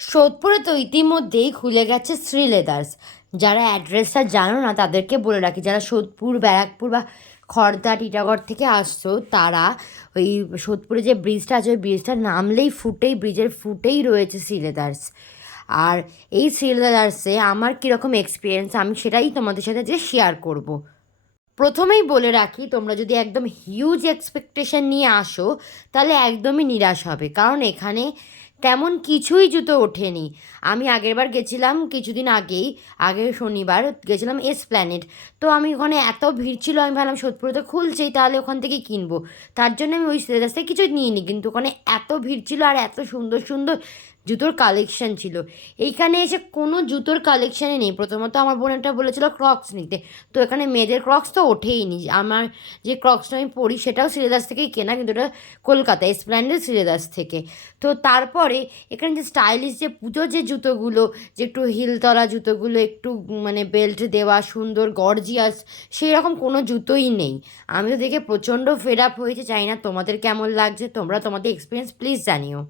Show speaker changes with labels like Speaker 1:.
Speaker 1: সোদপুরে তো ইতিমধ্যেই খুলে গেছে শ্রী লেদার্স যারা অ্যাড্রেসটা জানো না, তাদেরকে বলে রাখি, যারা সোদপুর, ব্যারাকপুর বা খড়দা টিটাগড় থেকে আসছো, তারা ওই সোদপুরে যে ব্রিজটা আছে, ওই ব্রিজটা নামলেই ফুটেই ব্রিজের ফুটেই রয়েছে শ্রী লেদার্স আর এই শ্রী লেদার্সে আমার কীরকম এক্সপিরিয়েন্স আমি সেটাই তোমাদের সাথে যে শেয়ার করব। প্রথমেই বলে রাখি, তোমরা যদি একদম হিউজ এক্সপেকটেশন নিয়ে আসো, তাহলে একদমই নিরাশ হবে। কারণ এখানে তেমন কিছুই জুতো ওঠেনি। আমি আগেরবার গেছিলাম কিছুদিন আগেই আগের শনিবার গেছিলাম এস প্ল্যানেট তো আমি ওখানে এত ভিড় ছিল, আমি ভাবলাম সোদপুরে তো খুলছেই তাহলে ওখান থেকে কিনবো। তার জন্য আমি ওই সিলেদাস থেকে কিছু নিইনি, কিন্তু ওখানে এত ভিড় ছিল আর এত সুন্দর সুন্দর জুতোর কালেকশন ছিল। এইখানে এসে কোনো জুতোর কালেকশানই নেই। প্রথমত আমার বোন একটা বলেছিল ক্রক্স নিতে। তো এখানে মেয়েদের ক্রক্স তো ওঠেই নি। আমার যে ক্রক্সটা আমি পরি, সেটাও সিলেদাস থেকেই কেনা, কিন্তু ওটা কলকাতা স্প্ল্যান্ডেড সিলেদাস থেকে। তো তারপরে এখানে যে স্টাইলিশ যে পুজো যে জুতোগুলো, যে একটু হিলতলা জুতোগুলো, একটু মানে বেল্ট দেওয়া, সুন্দর গর্জিয়াস সেই রকম কোনো জুতোই নেই। আমি তো দেখে প্রচণ্ড ফেরাপ হয়েছে চাই না তোমাদের কেমন লাগছে, তোমরা তোমাদের এক্সপিরিয়েন্স প্লিজ জানিও।